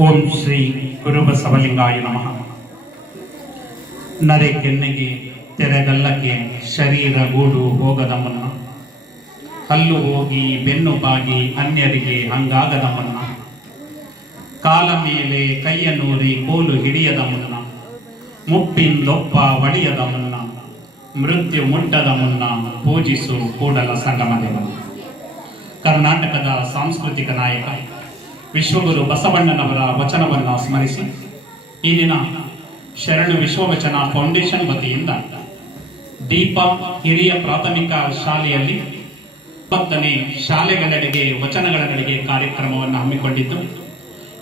ಓಂ ಶ್ರೀ ಗುರುಬಸವಲಿಂಗಾಯ ನಮಃ. ನರೆ ಕೆನ್ನೆಗೆ ತೆರೆಗಲ್ಲಕ್ಕೆ ಶರೀರ ಗೂಡು ಹೋಗದ ಮುನ್ನ, ಹಲ್ಲು ಹೋಗಿ ಬೆನ್ನು ಬಾಗಿ ಅನ್ಯರಿಗೆ ಹಂಗಾಗದ ಮುನ್ನ, ಕಾಲ ಮೇಲೆ ಕೈಯ ನೂರಿ ಕೋಲು ಹಿಡಿಯದ ಮುನ್ನ, ಮುಪ್ಪಿಂದೊಪ್ಪ ಒಡೆಯದ ಮುನ್ನ, ಮೃತ್ಯು ಮುಟ್ಟದ ಮುನ್ನ ಪೂಜಿಸು ಕೂಡಲ ಸಂಗಮ ದೇವ. ಕರ್ನಾಟಕದ ಸಾಂಸ್ಕೃತಿಕ ನಾಯಕ ವಿಶ್ವಗುರು ಬಸವಣ್ಣನವರ ವಚನವನ್ನು ಸ್ಮರಿಸಿ ಈ ದಿನ ಶರಣು ವಿಶ್ವವಚನ ಫೌಂಡೇಶನ್ ವತಿಯಿಂದ ದೀಪ ಹಿರಿಯ ಪ್ರಾಥಮಿಕ ಶಾಲೆಯಲ್ಲಿ 20ನೇ ಶಾಲೆಗಳೆಡೆಗೆ ವಚನಗಳೆಡೆಗೆ ಕಾರ್ಯಕ್ರಮವನ್ನು ಹಮ್ಮಿಕೊಂಡಿದ್ದು,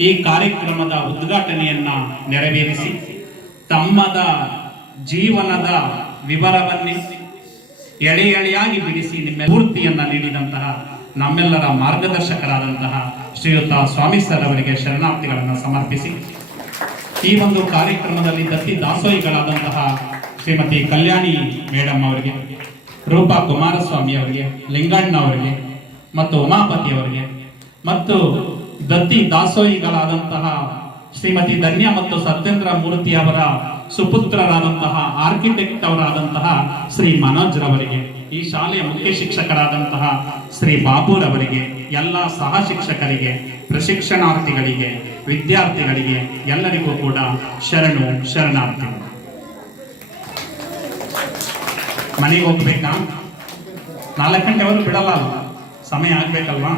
ಈ ಕಾರ್ಯಕ್ರಮದ ಉದ್ಘಾಟನೆಯನ್ನ ನೆರವೇರಿಸಿ ತಮ್ಮದ ಜೀವನದ ವಿವರವನ್ನೇ ಎಳೆ ಎಳೆಯಾಗಿ ಬಿಡಿಸಿ ನಿಮ್ಮ ಸ್ಫೂರ್ತಿಯನ್ನ ನೀಡಿದಂತಹ ನಮ್ಮೆಲ್ಲರ ಮಾರ್ಗದರ್ಶಕರಾದಂತಹ ಶ್ರೀಯುತ ಸ್ವಾಮಿ ಸರ್ ಅವರಿಗೆ ಶರಣಾರ್ಥಿಗಳನ್ನು ಸಮರ್ಪಿಸಿ, ಈ ಒಂದು ಕಾರ್ಯಕ್ರಮದಲ್ಲಿ ದತ್ತಿ ದಾಸೋಹಿಗಳಾದಂತಹ ಶ್ರೀಮತಿ ಕಲ್ಯಾಣಿ ಮೇಡಮ್ ಅವರಿಗೆ, ರೂಪಾ ಕುಮಾರಸ್ವಾಮಿ ಅವರಿಗೆ, ಲಿಂಗಣ್ಣ ಅವರಿಗೆ ಮತ್ತು ಉಮಾಪತಿ ಅವರಿಗೆ, ಮತ್ತು ದತ್ತಿ ದಾಸೋಹಿಗಳಾದಂತಹ ಶ್ರೀಮತಿ ಧನ್ಯ ಮತ್ತು ಸತ್ಯೇಂದ್ರ ಮೂರ್ತಿ ಅವರ ಸುಪುತ್ರರಾದಂತಹ ಆರ್ಕಿಟೆಕ್ಟ್ ಅವರಾದಂತಹ ಶ್ರೀ ಮನೋಜ್ ರವರಿಗೆ, ಈ ಶಾಲೆಯ ಮುಖ್ಯ ಶಿಕ್ಷಕರಾದಂತಹ ಶ್ರೀ ಬಾಬುರವರಿಗೆ, ಎಲ್ಲ ಸಹ ಶಿಕ್ಷಕರಿಗೆ, ಪ್ರಶಿಕ್ಷಣಾರ್ಥಿಗಳಿಗೆ, ವಿದ್ಯಾರ್ಥಿಗಳಿಗೆ ಎಲ್ಲರಿಗೂ ಕೂಡ ಶರಣಾರ್ಥಿಗಳು. ಮನೆಗೆ ಹೋಗ್ಬೇಕಾ? 4 ಗಂಟೆವರೆಗೂ ಬಿಡಲ್ಲ, ಸಮಯ ಆಗ್ಬೇಕಲ್ವಾ?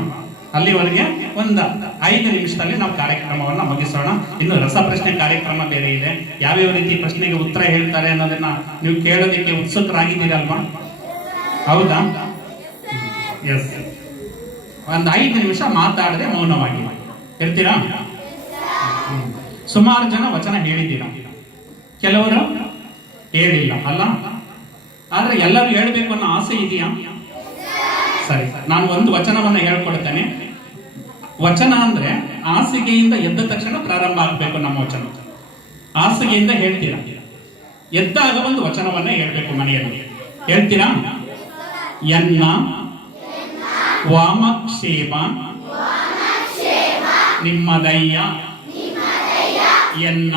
ಅಲ್ಲಿವರೆಗೆ ಒಂದು 5 ನಿಮಿಷದಲ್ಲಿ ನಾವು ಕಾರ್ಯಕ್ರಮವನ್ನು ಮುಗಿಸೋಣ. ಇನ್ನು ರಸಪ್ರಶ್ನೆ ಕಾರ್ಯಕ್ರಮ ಬೇರೆ ಇದೆ. ಯಾವ್ಯಾವ ರೀತಿ ಪ್ರಶ್ನೆಗೆ ಉತ್ತರ ಹೇಳ್ತಾರೆ ಅನ್ನೋದನ್ನ ನೀವು ಕೇಳೋದಕ್ಕೆ ಉತ್ಸುಕರಾಗಿದ್ದೀರಲ್ವಾ? ಹೌದಾ? ಎಸ್. ಒಂದು 5 ನಿಮಿಷ ಮಾತಾಡದೆ ಮೌನವಾಗಿ ಹೇಳ್ತೀರಾ? ಸುಮಾರು ಜನ ವಚನ ಹೇಳಿದ್ದೀರಾ, ಕೆಲವರು ಹೇಳಿಲ್ಲ ಅಲ್ಲ? ಆದ್ರೆ ಎಲ್ಲರೂ ಹೇಳ್ಬೇಕು ಅನ್ನೋ ಆಸೆ ಇದೆಯಾ? ಸರಿ, ನಾನು ಒಂದು ವಚನವನ್ನ ಹೇಳ್ಕೊಡ್ತೇನೆ. ವಚನ ಅಂದ್ರೆ ಹಾಸಿಗೆಯಿಂದ ಎದ್ದ ತಕ್ಷಣ ಪ್ರಾರಂಭ ಆಗ್ಬೇಕು. ನಮ್ಮ ವಚನ ಹಾಸಿಗೆಯಿಂದ ಹೇಳ್ತೀರಾ, ಎದ್ದಾಗ ಒಂದು ವಚನವನ್ನ ಹೇಳ್ಬೇಕು. ಮನೆಯಲ್ಲಿ ಹೇಳ್ತೀರಾ? ಎನ್ನ ವಾಮಕ್ಷೇಮ ನಿಮ್ಮದಯ್ಯ, ಎನ್ನ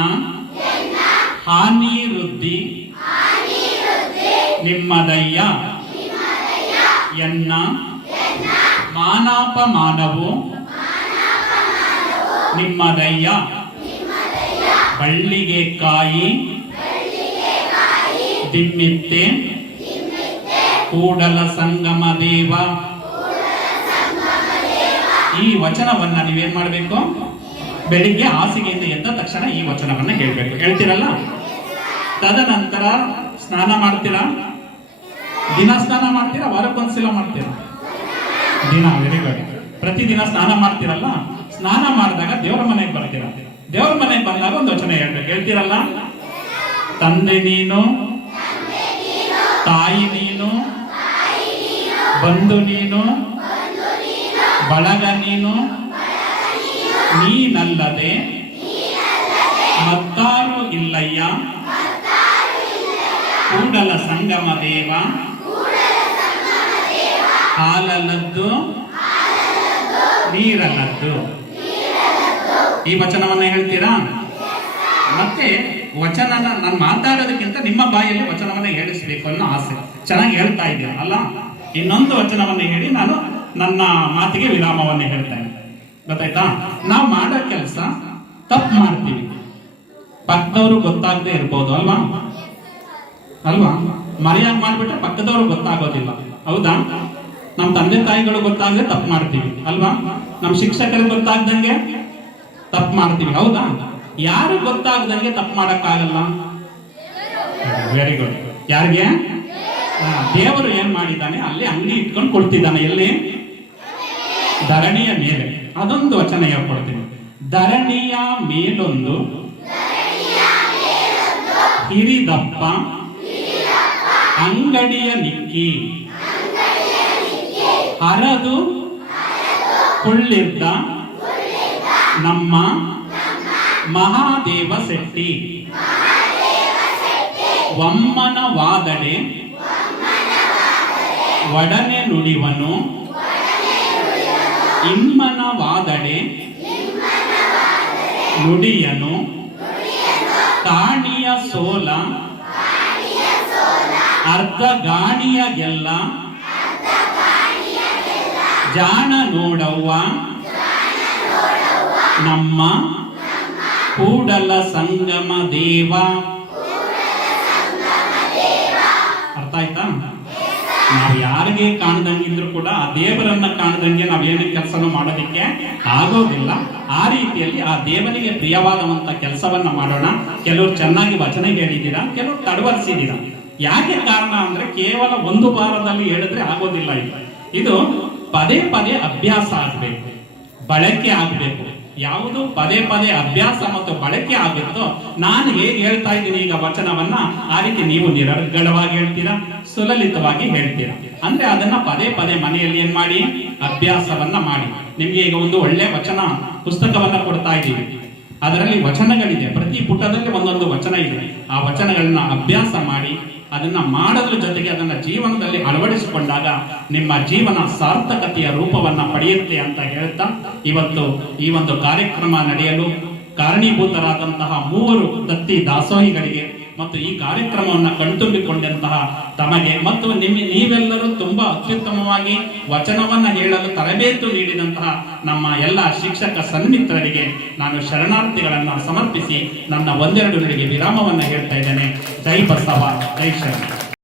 ಹಾನಿ ವೃದ್ಧಿ ನಿಮ್ಮದಯ್ಯ, ಎನ್ನ ಮಾನಾಪಮಾನವು ನಿಮ್ಮದಯ್ಯ, ಬಳ್ಳಿಗೆ ಕಾಯಿ ದಿಮ್ಮಿತ್ತೆ ಕೂಡಲ ಸಂಗಮ ದೇವ. ಈ ವಚನವನ್ನ ನೀವೇನ್ ಮಾಡ್ಬೇಕು? ಬೆಳಿಗ್ಗೆ ಹಾಸಿಗೆಯಿಂದ ಎದ್ದ ತಕ್ಷಣ ಈ ವಚನವನ್ನ ಹೇಳ್ಬೇಕು. ಹೇಳ್ತೀರಲ್ಲ? ತದನಂತರ ಸ್ನಾನ ಮಾಡ್ತೀರಾ? ದಿನ ಸ್ನಾನ ಮಾಡ್ತೀರಾ? ವಾರಕ್ಕೊಂದ್ಸಲ ಮಾಡ್ತೀರಾ? ದಿನ. Very good. ಪ್ರತಿದಿನ ಸ್ನಾನ ಮಾಡ್ತೀರಲ್ಲ? ಸ್ನಾನ ಮಾಡಿದಾಗ ದೇವರ ಮನೆಗೆ ಬರ್ತೀರಾ. ದೇವರ ಮನೆಗೆ ಬಂದಾಗ ಒಂದು ವಚನ ಹೇಳ್ಬೇಕು. ಹೇಳ್ತೀರಲ್ಲ? ತಂದೆ ನೀನು, ತಾಯಿ ನೀನು, ಬಂಧು ನೀನು, ಬಳಗ ನೀನು, ನೀನಲ್ಲದೆ ಮತ್ತಾರು ಇಲ್ಲಯ್ಯ, ಕೂಡಲ ಸಂಗಮ ದೇವ, ಹಾಲಲ್ಲದ್ದು ನೀರಲ್ಲದ್ದು. ಈ ವಚನವನ್ನ ಹೇಳ್ತೀರಾ? ಮತ್ತೆ ವಚನನ ನಾನು ಮಾತಾಡೋದಕ್ಕಿಂತ ನಿಮ್ಮ ಬಾಯಲ್ಲಿ ವಚನವನ್ನ ಹೇಳಿಸ್ಬೇಕು ಅನ್ನೋ ಆಸೆ. ಚೆನ್ನಾಗಿ ಹೇಳ್ತಾ ಇದ್ದೀರಾ ಅಲ್ಲ? ಇನ್ನೊಂದು ವಚನವನ್ನ ಹೇಳಿ ನಾನು ನನ್ನ ಮಾತಿಗೆ ವಿರಾಮವನ್ನ ಹೇಳ್ತೇನೆ. ಗೊತ್ತಾಯ್ತಾ? ನಾವು ಮಾಡೋ ಕೆಲಸ ತಪ್ಪು ಮಾಡ್ತೀವಿ, ಪಕ್ಕದವರು ಗೊತ್ತಾಗದೆ ಇರ್ಬೋದು ಅಲ್ವಾ? ಮರೆಯಾಗಿ ಮಾಡ್ಬಿಟ್ರೆ ಪಕ್ಕದವ್ರು ಗೊತ್ತಾಗೋದಿಲ್ಲ. ಹೌದಾ? ನಮ್ಮ ತಂದೆ ತಾಯಿಗಳು ಗೊತ್ತಾಗದೆ ತಪ್ಪು ಮಾಡ್ತೀವಿ ಅಲ್ವಾ? ನಮ್ಮ ಶಿಕ್ಷಕರಿಗೆ ಗೊತ್ತಾಗ್ದಂಗೆ ತಪ್ಪು ಮಾಡ್ತೀವಿ. ಹೌದಾ? ಯಾರು ಗೊತ್ತಾಗ್ದಂಗೆ ತಪ್ಪು ಮಾಡಕ್ಕಾಗಲ್ಲ? Very good. ಯಾರಿಗೆ? ದೇವರು ಏನ್ ಮಾಡಿದ್ದಾನೆ? ಅಲ್ಲಿ ಅಂಗಡಿ ಇಟ್ಕೊಂಡು ಕೊಡ್ತಿದ್ದಾನೆ. ಎಲ್ಲಿ? ಧರಣಿಯ ಮೇಲೆ. ಅದೊಂದು ವಚನ ಹೇಳ್ಕೊಡ್ತೀನಿ. ಧರಣಿಯ ಮೇಲೊಂದು ಹಿರಿದಪ್ಪ ಅಂಗಡಿಯ ನಿಕ್ಕಿ ಹರದು ಕೊಳ್ಳಿದ್ದ ನಮ್ಮ ಮಹಾದೇವ ಶೆಟ್ಟಿ, ಒಮ್ಮನ ವಾದಡೆ ಒಡನೆ ನುಡಿವನು, ಇಮ್ಮನ ವಾದಡೆ ನುಡಿಯನು ಕಾಣಿಯ ಸೋಲ ಅರ್ಧ ಗಾಣಿಯ ಗೆಲ್ಲ ಜಾಣ ನೋಡವ್ವ ನಮ್ಮ ಕೂಡಲ ಸಂಗಮ ದೇವ. ಅರ್ಥ ಆಯ್ತಾ? ನಾವು ಯಾರಿಗೆ ಕಾಣ್ದಂಗಿದ್ರು ಕೂಡ ಆ ದೇವರನ್ನ ಕಾಣ್ದಂಗೆ ನಾವೇನು ಕೆಲಸನೂ ಮಾಡೋದಿಕ್ಕೆ ಆಗೋದಿಲ್ಲ. ಆ ರೀತಿಯಲ್ಲಿ ಆ ದೇವನಿಗೆ ಪ್ರಿಯವಾದಂತ ಕೆಲಸವನ್ನ ಮಾಡೋಣ. ಕೆಲವರು ಚೆನ್ನಾಗಿ ವಚನ ಹೇಳಿದ್ದೀರಾ, ಕೆಲವರು ತಡವರಿಸಿದ್ದೀರಾ. ಯಾಕೆ ಕಾರಣ ಅಂದ್ರೆ ಕೇವಲ ಒಂದು ವಾರದಲ್ಲಿ ಹೇಳಿದ್ರೆ ಆಗೋದಿಲ್ಲ. ಇದು ಪದೇ ಪದೇ ಅಭ್ಯಾಸ ಆಗ್ಬೇಕು, ಬಳಕೆ ಆಗ್ಬೇಕು. ಯಾವುದು ಪದೇ ಪದೇ ಅಭ್ಯಾಸ ಮತ್ತು ಬಳಕೆ ಆಗುತ್ತೋ, ನಾನು ಹೇಗೆ ಹೇಳ್ತಾ ಇದ್ದೀನಿ ಈಗ ವಚನವನ್ನ, ಆ ರೀತಿ ನೀವು ನಿರರ್ಗಳವಾಗಿ ಹೇಳ್ತೀರಾ, ಸುಲಲಿತವಾಗಿ ಹೇಳ್ತೀರಾ. ಅಂದ್ರೆ ಅದನ್ನ ಪದೇ ಪದೇ ಮನೆಯಲ್ಲಿ ಏನ್ ಮಾಡಿ, ಅಭ್ಯಾಸವನ್ನ ಮಾಡಿ. ನಿಮ್ಗೆ ಈಗ ಒಂದು ಒಳ್ಳೆ ವಚನ ಪುಸ್ತಕವನ್ನ ಕೊಡ್ತಾ ಇದ್ದೀವಿ. ಅದರಲ್ಲಿ ವಚನಗಳಿದೆ, ಪ್ರತಿ ಪುಟದಲ್ಲಿ ಒಂದೊಂದು ವಚನ ಇದೆ. ಆ ವಚನಗಳನ್ನ ಅಭ್ಯಾಸ ಮಾಡಿ, ಅದನ್ನ ಮಾಡೋದ್ರ ಜೊತೆಗೆ ಅದನ್ನ ಜೀವನದಲ್ಲಿ ಅಳವಡಿಸಿಕೊಂಡಾಗ ನಿಮ್ಮ ಜೀವನ ಸಾರ್ಥಕತೆಯ ರೂಪವನ್ನ ಪಡೆಯುತ್ತೆ ಅಂತ ಹೇಳ್ತಾ, ಇವತ್ತು ಈ ಒಂದು ಕಾರ್ಯಕ್ರಮ ನಡೆಯಲು ಕಾರಣೀಭೂತರಾದಂತಹ 3 ದತ್ತಿ ದಾಸೋಹಿಗಳಿಗೆ ಮತ್ತು ಈ ಕಾರ್ಯಕ್ರಮವನ್ನು ಕಣ್ತುಂಬಿಕೊಂಡಂತಹ ತಮಗೆ ಮತ್ತು ನೀವೆಲ್ಲರೂ ತುಂಬಾ ಅತ್ಯುತ್ತಮವಾಗಿ ವಚನವನ್ನ ಹೇಳಲು ತರಬೇತು ನೀಡಿದಂತಹ ನಮ್ಮ ಎಲ್ಲ ಶಿಕ್ಷಕ ಸನ್ಮಿತ್ರರಿಗೆ ನಾನು ಶರಣಾರ್ಥಿಗಳನ್ನ ಸಮರ್ಪಿಸಿ ನನ್ನ ಒಂದೆರಡು ನುಡಿಗೆ ವಿರಾಮವನ್ನ ಹೇಳ್ತಾ ಇದ್ದೇನೆ. ಜೈ ಬಸವ, ಜೈ ಶರಣ.